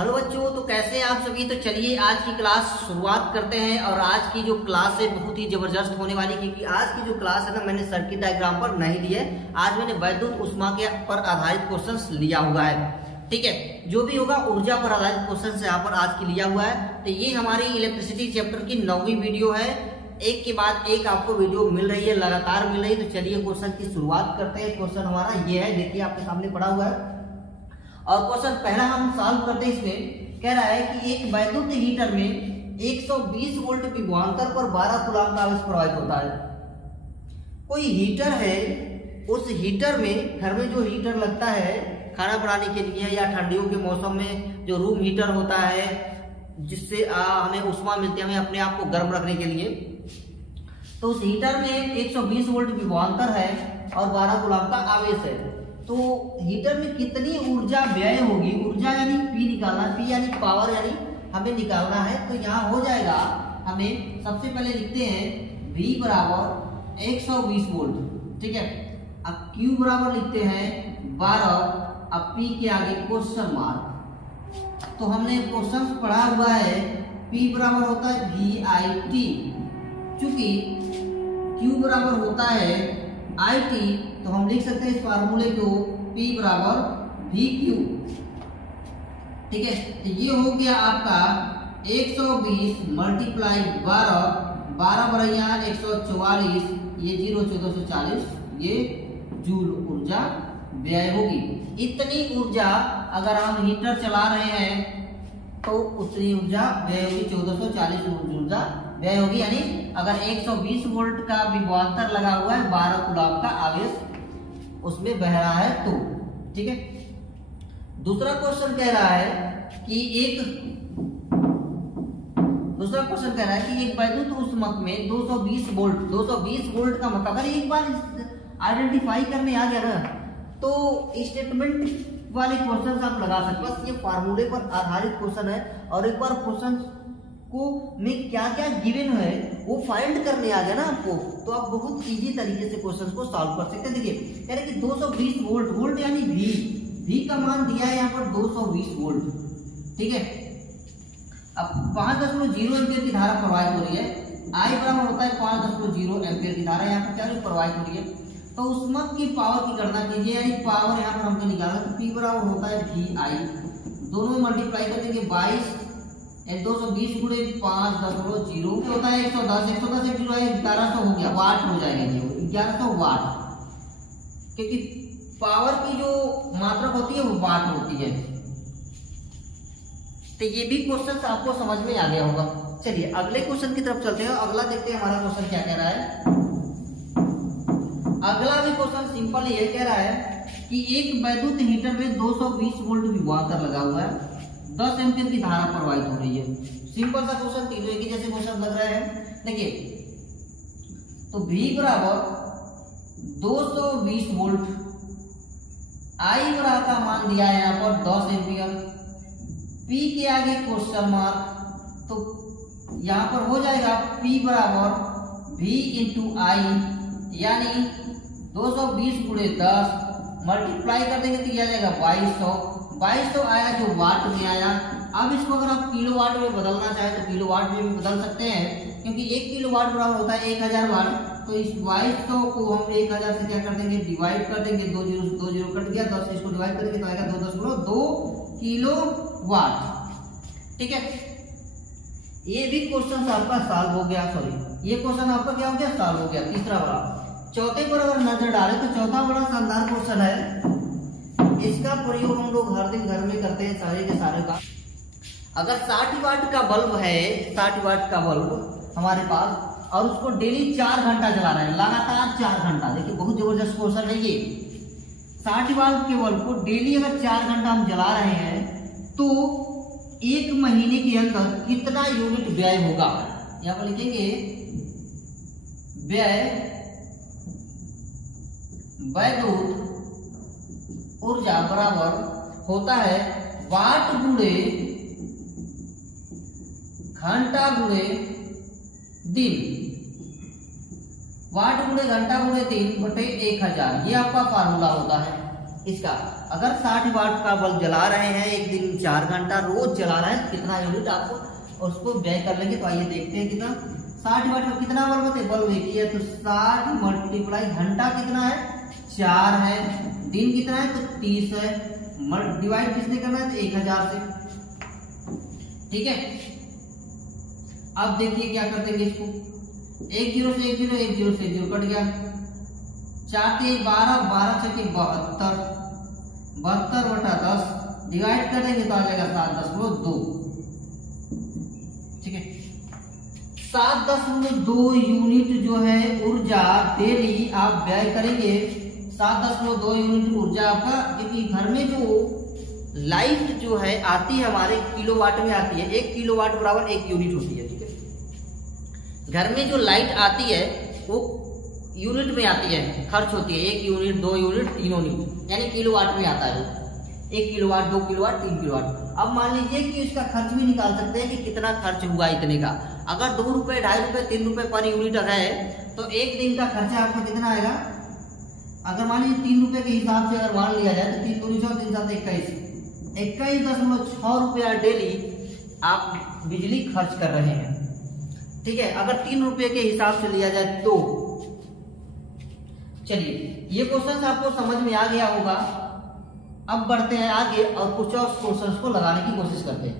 Hello बच्चों, तो कैसे हैं आप सभी। तो चलिए आज की क्लास शुरुआत करते हैं। और आज की जो क्लास है बहुत ही जबरदस्त होने वाली, क्योंकि आज की जो क्लास है ना मैंने सर्किट डायग्राम पर नहीं ली है। आज मैंने वैद्युत ऊष्मा के पर आधारित क्वेश्चंस लिया हुआ है। ठीक है, जो भी होगा ऊर्जा पर आधारित क्वेश्चन यहाँ पर आज की लिया हुआ है। तो ये हमारी इलेक्ट्रिसिटी चैप्टर की 9वीं वीडियो है। एक के बाद एक आपको वीडियो मिल रही है, लगातार मिल रही है। तो चलिए क्वेश्चन की शुरुआत करते हैं। क्वेश्चन हमारा ये है, देखिए आपके सामने पड़ा हुआ है। और क्वेश्चन पहला हम सॉल्व करते हैं। इसमें कह रहा है कि एक वैद्युत हीटर में 120 वोल्ट विभवांतर पर 12 कूलम्ब का आवेश प्रवाहित होता है। कोई हीटर है, उस हीटर में घर में जो हीटर लगता है खाना बनाने के लिए या ठंडियों के मौसम में जो रूम हीटर होता है जिससे हमें ऊष्मा मिलती है, हमें अपने आप को गर्म रखने के लिए। तो उस हीटर में 120 वोल्ट विभवांतर है और 12 कूलम्ब का आवेश है। तो हीटर में कितनी ऊर्जा व्यय होगी, ऊर्जा यानी पी निकालना, पी यानी पावर यानी हमें निकालना है। तो यहाँ हो जाएगा, हमें सबसे पहले लिखते हैं V बराबर 120 वोल्ट। ठीक है, अब Q बराबर लिखते हैं 12, अब P के आगे क्वेश्चन मार्क। तो हमने क्वेश्चन पढ़ा हुआ है P बराबर होता है VIT, चूंकि Q बराबर होता है IT, तो हम लिख सकते हैं इस फार्मूले को P बराबर VQ। ठीक है, तो ये हो गया आपका 120 मल्टीप्लाई 12, 12 बरैया 144, ये 0 1440, ये जूल ऊर्जा व्यय होगी। इतनी ऊर्जा अगर हम हीटर चला रहे हैं तो उतनी ऊर्जा व्यय होगी, 1440 ऊर्जा व्यय होगी। यानी अगर 120 वोल्ट का विभवांतर लगा हुआ है, 12 कूलम्ब का आवेश उसमें बह रहा है तो। ठीक है, दूसरा क्वेश्चन कह रहा है कि एक वैद्युत ऊष्मक में 220 वोल्ट का मतलब, अगर एक बार आइडेंटिफाई करने आ गया ना तो स्टेटमेंट वाले क्वेश्चन आप लगा सकते। बस ये फार्मूले पर आधारित क्वेश्चन है और एक बार क्वेश्चन को में क्या क्या गिवन है वो फाइंड करने आ गया ना आपको, तो आप बहुत इजी तरीके से क्वेश्चन को सॉल्व कर सकते हैं। देखिए कह रहे कि 220 वोल्ट यानी V का मान दिया है यहाँ पर 220 वोल्ट। ठीक है, अब 5.0 एम्पियर की धारा प्रवाहित हो रही है। I बराबर होता है 5.0 एम्पियर की धारा यहाँ पर क्या प्रवाहित हो रही है। तो ऊष्मक की पावर की गणना कीजिए, यानी पावर यहाँ पर हमको निकालना। तो P बराबर होता है VI, दोनों में मल्टीप्लाई कर देंगे 22 220 गुणे 5.0 होता है 110 एक जीरो है 1100 हो गया, वाट हो जाएगा ये 1100 वाट, क्योंकि पावर की जो मात्रा होती है वो वाट होती है। तो ये भी क्वेश्चन आपको समझ में आ गया होगा। चलिए अगले क्वेश्चन की तरफ चलते हैं। अगला देखते हैं हमारा क्वेश्चन क्या कह रहा है। अगला भी क्वेश्चन सिंपल ही है, कह रहा है कि एक वैद्युत हीटर में 220 वोल्ट विभवांतर लगा हुआ है, 10 एम्पियर की धारा प्रवाहित हो रही है। सिंपल सा क्वेश्चन, तीनों एक ही जैसे क्वेश्चन लग रहे हैं। देखिए तो V बराबर 220 वोल्ट, I बराबर का मान दिया है यहाँ पर 10 एम्पियर, P के आगे क्वेश्चन मार्क। तो यहाँ पर हो जाएगा P बराबर V इंटू I, यानी 220 गुणे 10 मल्टीप्लाई कर देंगे तो यह आ जाएगा 2200 आया जो वाट में आया। अब इसको अगर आप किलोवाट में बदलना चाहे तो किलोवाट में भी बदल सकते हैं, क्योंकि 1 किलोवाट बराबर होता है 1000 वाट। तो इस 2200 को हम 1000 से क्या कर देंगे, डिवाइड कर देंगे, 2 जीरो कट गया, 10 इसको डिवाइड कर देंगे तो आएगा 2 किलोवाट। ठीक है, ये भी क्वेश्चन आपका सॉल्व हो गया। सॉरी, ये क्वेश्चन आपका क्या हो गया, सॉल्व हो गया। तीसरा वाला, चौथे पर अगर नजर डाले तो चौथा बड़ा शानदार क्वेश्चन है। इसका प्रयोग हम लोग हर दिन घर में करते हैं सारे के सारे का। अगर 60 वाट का बल्ब है, 60 वाट का बल्ब हमारे पास, और उसको डेली 4 घंटा जला रहे हैं, लगातार 4 घंटा। देखिए बहुत जबरदस्त क्वेश्चन है ये। 60 वाट के बल्ब को डेली अगर 4 घंटा हम जला रहे हैं तो 1 महीने के अंदर कितना यूनिट व्यय होगा। यहाँ पर लिखेंगे व्यय वैद्युत ऊर्जा बराबर होता है वाट गुणे घंटा गुणे दिन, वाट गुणे घंटा गुणे दिन बटे 1000। ये आपका फार्मूला होता है। इसका अगर 60 वाट का बल्ब जला रहे हैं, एक दिन 4 घंटा रोज जला रहे हैं, कितना यूनिट आपको उसको व्यय कर लेंगे। तो आइए देखते हैं कितना 60 वाट का कितना बल्ब होते हैं, बल्ब एक ही है, तो 60 मल्टीप्लाई घंटा कितना है 4 है, दिन कितना है तो 30 है, डिवाइड किसने करना है तो 1000 से। ठीक है, अब देखिए क्या करते हैं इसको, 1 0 से 1 0, 1 0 से 0 कट गया, 4 3 12, 12 6 72, 72 बटा 10 डिवाइड कर देंगे तो आ जाएगा 7.2। ठीक है, 7.2 यूनिट जो है ऊर्जा डेली आप व्यय करेंगे। 7.2 यूनिट ऊर्जा आपका, क्योंकि घर में जो लाइट जो है आती है हमारे किलोवाट में आती है, 1 किलोवाट बराबर 1 यूनिट होती है। ठीक है, घर में जो लाइट आती है वो यूनिट में आती है, खर्च होती है 1 यूनिट 2 यूनिट 3 यूनिट, यानी किलोवाट में आता है, 1 किलोवाट 2 किलोवाट 3 किलोवाट। अब मान लीजिए कि इसका खर्च भी निकाल सकते हैं कि कितना खर्च हुआ इतने का। अगर 2 रुपए 2.5 रुपए 3 रुपए पर यूनिट है तो एक दिन का खर्चा आपको कितना आएगा। अगर मान लीजिए 3 रुपए के हिसाब से अगर मान लिया जाए तो 3 दूनी 3 7 21.6 रुपया डेली आप बिजली खर्च कर रहे हैं। ठीक है, अगर 3 रुपए के हिसाब से लिया जाए तो चलिए ये क्वेश्चन आपको समझ में आ गया होगा। अब बढ़ते हैं आगे और कुछ और क्वेश्चंस को लगाने की कोशिश करते हैं।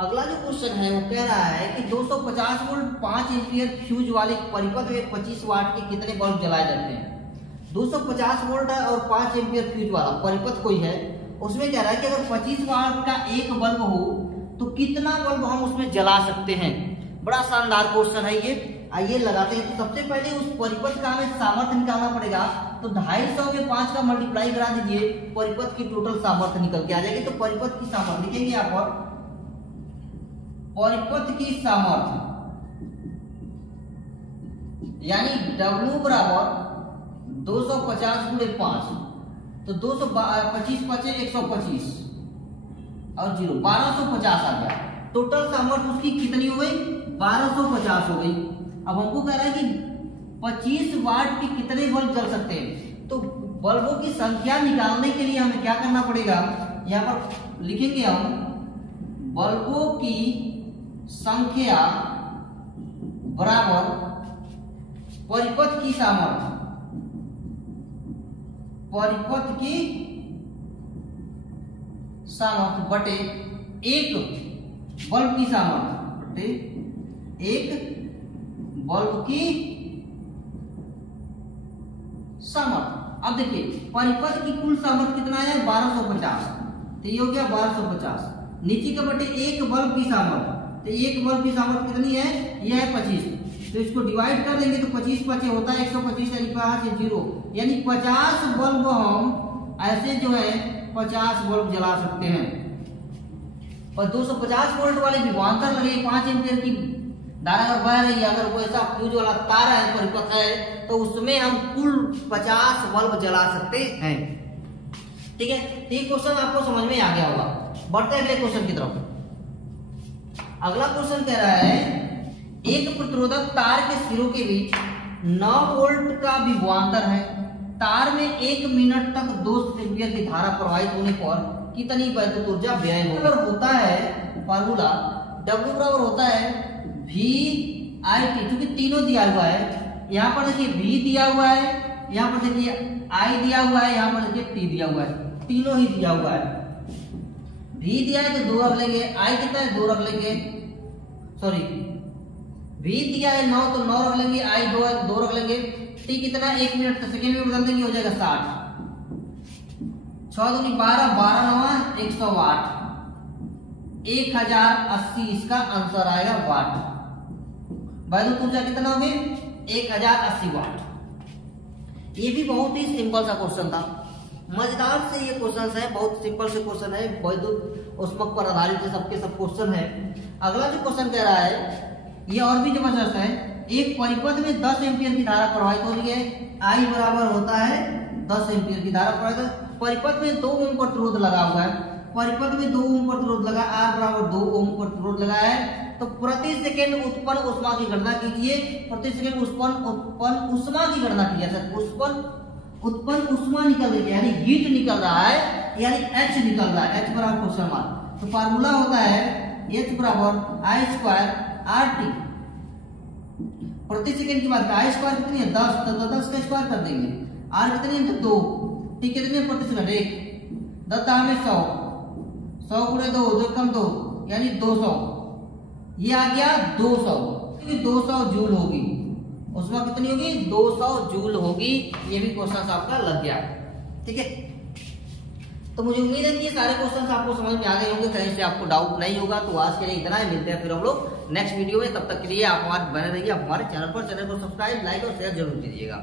अगला जो क्वेश्चन है वो कह रहा है कि 250 वोल्ट 5 एम्पियर फ्यूज वाले परिपथ में 25 वाट के कितने बल्ब जलाए जाते हैं। 250 वोल्ट है और 5 एम्पियर फ्यूज वाला परिपथ कोई है, उसमें कह रहा है कि अगर 25 वाट का एक बल्ब हो तो कितना बल्ब हम उसमें जला सकते हैं। बड़ा शानदार क्वेश्चन है ये, आइए लगाते हैं। तो सबसे पहले उस परिपथ का हमें सामर्थ्य निकालना पड़ेगा। तो 250 में 5 का मल्टीप्लाई करा दीजिए, परिपथ की टोटल सामर्थ्य निकल के आ जाएगी। तो परिपथ की सामर्थ्य लिखेंगे यहाँ पर, परिपथ की सामर्थ्य यानी W बराबर 250 गुणे 5, तो 225 5 125 और 0 1250 आ गया। टोटल सामर्थ्य उसकी कितनी हो गई 1250 हो गई। अब हमको कह रहा है कि 25 वाट के कितने बल्ब जल सकते हैं। तो बल्बों की संख्या निकालने के लिए हमें क्या करना पड़ेगा, यहाँ पर लिखेंगे हम बल्बों की संख्या बराबर परिपथ की सामर्थ्य, परिपथ की सामर्थ्य बटे एक बल्ब की सामर्थ्य बटे एक बल्ब की सामर्थ्य। अब देखिए परिपथ की कुल सामर्थ्य कितना है 1250, तो ये हो गया 1250 नीचे का बटे एक बल्ब की सामर्थ्य। तो एक बल्ब की सामर्थ्य कितनी है, ये है 25, तो इसको डिवाइड कर देंगे तो 25 5 होता है 125 यानी 0, यानी 50 बल्ब हम ऐसे जो है 50 बल्ब जला सकते हैं। और 250 वोल्ट वाले विभवांतर लगे 5 एम्पियर की धारा अगर बह रही है, अगर कोई ऐसा फ्यूज वाला तार है परिपथ है तो उसमें हम कुल 50 बल्ब जला सकते हैं। ठीक है, ये क्वेश्चन आपको समझ में आ गया होगा। बढ़ते हैं अगले क्वेश्चन की तरफ। अगला क्वेश्चन कह रहा है एक प्रतिरोधक तार के सिरों के बीच 9 वोल्ट का विभवांतर है, तार में 1 मिनट तक 2 एम्पियर की धारा प्रवाहित होने पर कितनी वैद्युत ऊर्जा व्यय होता है। फॉर्मूला W बराबर होता है VIT, क्योंकि तीनों दिया हुआ है। यहाँ पर देखिए V दिया हुआ है, यहाँ पर देखिए I दिया हुआ है, यहाँ पर देखिए T दिया हुआ है, तीनों ही दिया हुआ है। V दिया है तो 2 रख लेंगे, I कितना है 2 रख लेंगे, सॉरी V दिया है 9 तो 9 रख लेंगे, I 2 है 2 रख लेंगे, T कितना 1 मिनट तो सेकेंड में बदल देंगे, हो जाएगा 60, 6 दूनी 12, 12 9 108, 1080 इसका आंसर आएगा वाट। वैद्युत ऊर्जा कितना होगी 1080 वाट। ये भी बहुत ही सिंपल सा क्वेश्चन था, मजेदार से ये क्वेश्चन है, बहुत सिंपल से क्वेश्चन है, वैद्युत ऊष्मक पर आधारित है, सबके सब क्वेश्चन है। अगला जो क्वेश्चन कह रहा है ये और भी जबरदस्त है। एक परिपथ में 10 एम्पियर की धारा प्रवाहित हो रही है, I बराबर होता है 10 एम्पियर की धारा प्रवाहित। परिपथ में 2 ओम प्रतिरोध लगा हुआ है, परिपथ में 2 ओम प्रतिरोध लगा, R बराबर 2 ओम प्रतिरोध लगा है। तो प्रति सेकेंड उत्पन्न उष्मा की गणना कीजिए, प्रति सेकेंड उत्पन्न उष्मा की गणना कीजिए, उत्पन्न उत्पन्न उष्मा निकल रही है, यानी हीट निकल रहा है, यानी H निकल रहा है, H बराबर क्वेश्चन मार्क। तो फार्मूला होता है H बराबर I² RT प्रति सेकंड की बात। I स्क्वायर कितनी है 10, तो 10 का स्क्वायर कर देंगे। R कितनी है 2, T कितनी है प्रति सेकंड 1, 10 में 100, 100 गुणे 2, 2 कम 2 यानी 200, ये आ गया 200, 200 जूल होगी। उष्मा कितनी होगी 200 जूल होगी। ये भी क्वेश्चन आपका लग गया, ठीक है। तो मुझे उम्मीद है कि ये सारे क्वेश्चन आपको समझ में आ गए होंगे, कहीं से आपको डाउट नहीं होगा। तो आज के लिए इतना ही, मिलते हैं फिर हम लोग नेक्स्ट वीडियो में। तब तक के लिए आप हमारे बने रहिए, आप हमारे चैनल पर सब्सक्राइब, लाइक और शेयर जरूर कीजिएगा।